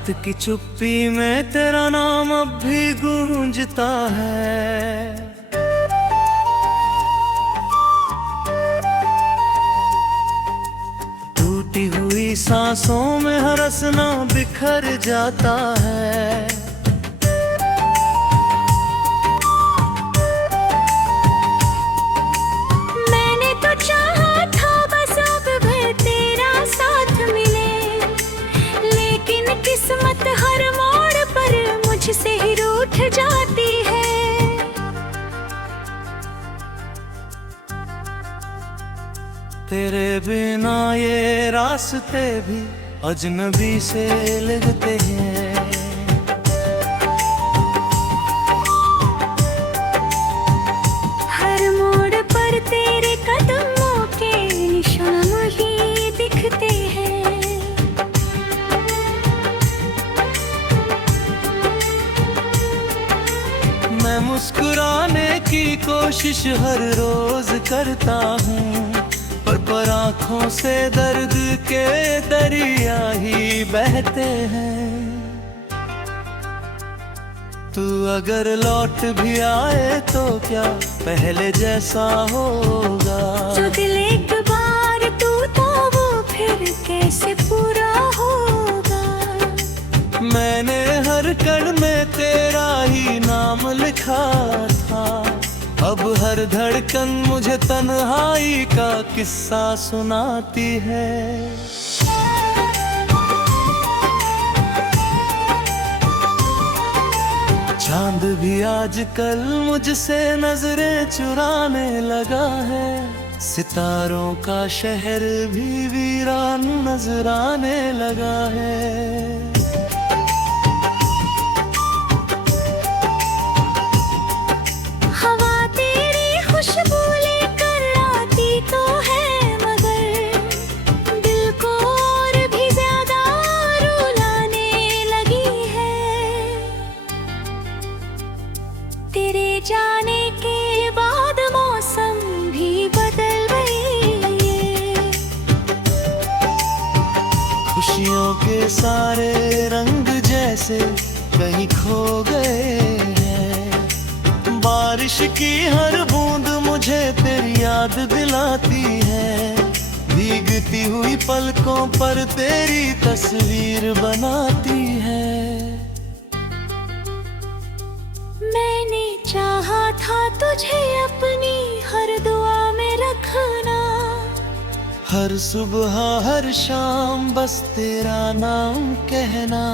रात की चुप्पी में तेरा नाम अब भी गूंजता है। टूटी हुई सांसों में हर हंसना बिखर जाता है। मैंने तो चाहा था बस अब भर तेरा साथ मिले, लेकिन किस्मत हर मोड़ पर मुझसे ही रूठ जाती है। तेरे बिना ये रास्ते भी अजनबी से लगते हैं। हर मोड़ पर तेरे कदमों के निशान ही दिखते हैं। मैं मुस्कुराने की कोशिश हर रोज करता हूँ, पर आँखों से दर्द के दरिया ही बहते हैं। तू अगर लौट भी आए तो क्या पहले जैसा होगा? जो दिल एक बार टूटा वो फिर कैसे पूरा होगा? मैंने हर कण में तेरा ही नाम लिखा था, अब हर धड़कन मुझे तन्हाई का किस्सा सुनाती है। चांद भी आजकल मुझसे नजरें चुराने लगा है। सितारों का शहर भी वीरान नजर आने लगा है। खुशबू लेकर आती तो है, मगर दिल को और भी ज्यादा रुलाने लगी है। तेरे जाने के बाद मौसम भी बदल गई है। खुशियों के सारे रंग जैसे कहीं खो गए हैं। बारिश की हर बूंद मुझे तेरी याद दिलाती है। भीगती हुई पलकों पर तेरी तस्वीर बनाती है। मैंने चाहा था तुझे अपनी हर दुआ में रखना, हर सुबह हर शाम बस तेरा नाम कहना।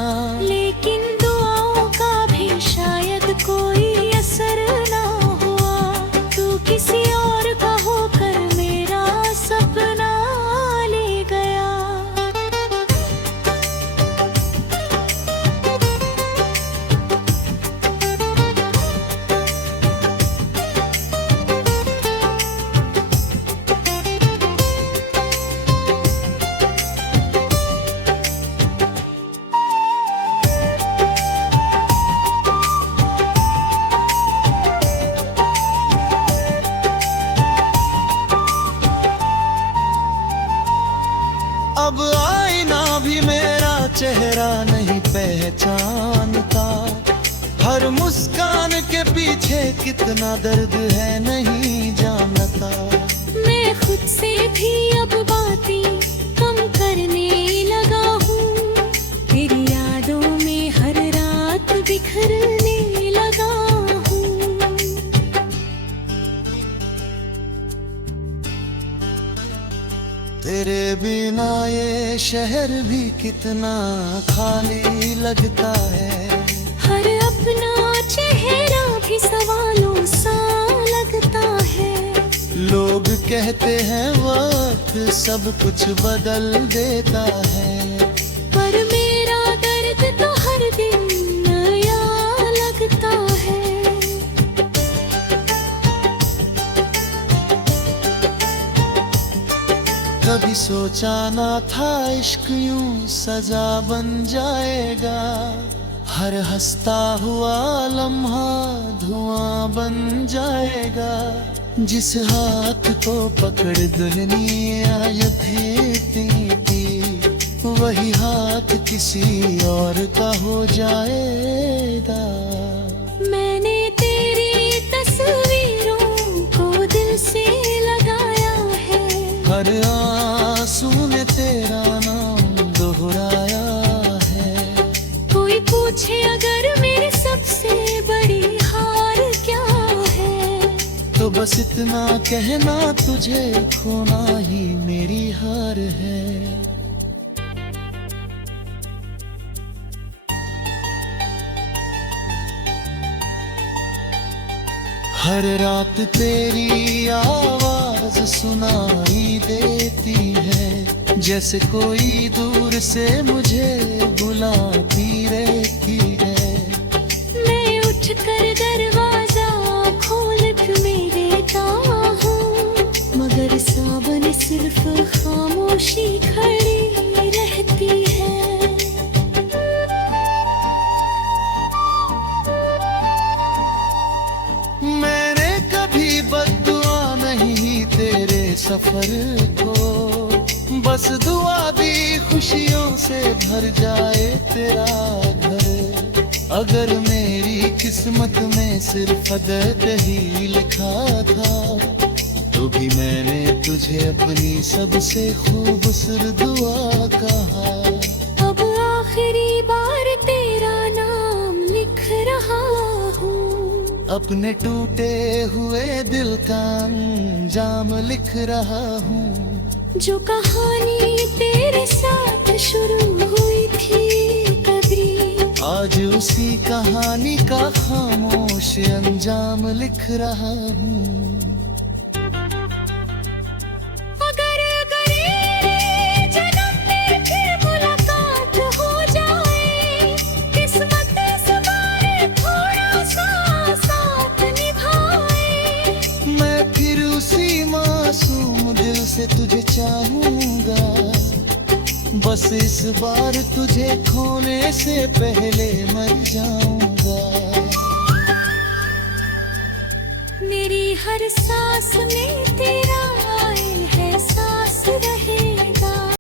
लेकिन दुआओं का भी शायद कोई असर ना हुआ। तू किसी और का होकर मेरा सपना ले गया। अब आईना भी मेरा चेहरा नहीं पहचानता। हर मुस्कान के पीछे कितना दर्द है नहीं जानता। मैं खुद से भी अब बातें कम करने लगा हूँ। तेरी यादों में हर रात बिखरने लगा हूँ। तेरे बिना ये शहर भी कितना खाली लगता है। हर अपना चेहरा भी सवालों सा लगता है। लोग कहते हैं वक्त सब कुछ बदल देता है, पर मेरा दर्द तो हर दिन नया लगता है। कभी सोचा ना था इश्क यूं सजा बन जाएगा। हर हंसता हुआ लम्हा धुआं बन जाएगा। जिस हाथ को पकड़ दुल्हनिया देती थी, वही हाथ किसी और का हो जाएगा। मैंने तेरी तस्वीरों को दिल से लगाया है, हर आंसू में तेरा नाम दोहराया है। कोई पूछे अगर मेरी सबसे बड़ी हार क्या है, तो बस इतना कहना, तुझे खोना ही मेरी हार है। हर रात तेरी आवाज सुनाई देती है, जैसे कोई दूर से मुझे बुलाती रहती है। मैं उठकर दरवाजा खोल तुम्हें देता हूँ, मगर सावन सिर्फ खामोशी खड़ी रहती है। मैंने कभी बद्दुआ नहीं तेरे सफर को, बस दुआ दी खुशियों से भर जाए तेरा घर। अगर मेरी किस्मत में सिर्फ दर्द ही लिखा था, तो भी मैंने तुझे अपनी सबसे खूबसूरत दुआ कहा। अब आखिरी बार तेरा नाम लिख रहा हूँ, अपने टूटे हुए दिल का अंजाम लिख रहा हूँ। जो कहानी तेरे साथ शुरू हुई थी कभी, आज उसी कहानी का खामोश अंजाम लिख रहा हूँ। अगर अगले जन्म में फिर मुलाकात हो जाए, किस्मत से बारे थोड़ा सा साथ निभाए, मैं फिर उसी मासूम दिल से तुझे चाहूंगा। बस इस बार तुझे खोने से पहले मर जाऊंगा। मेरी हर सांस में तेरा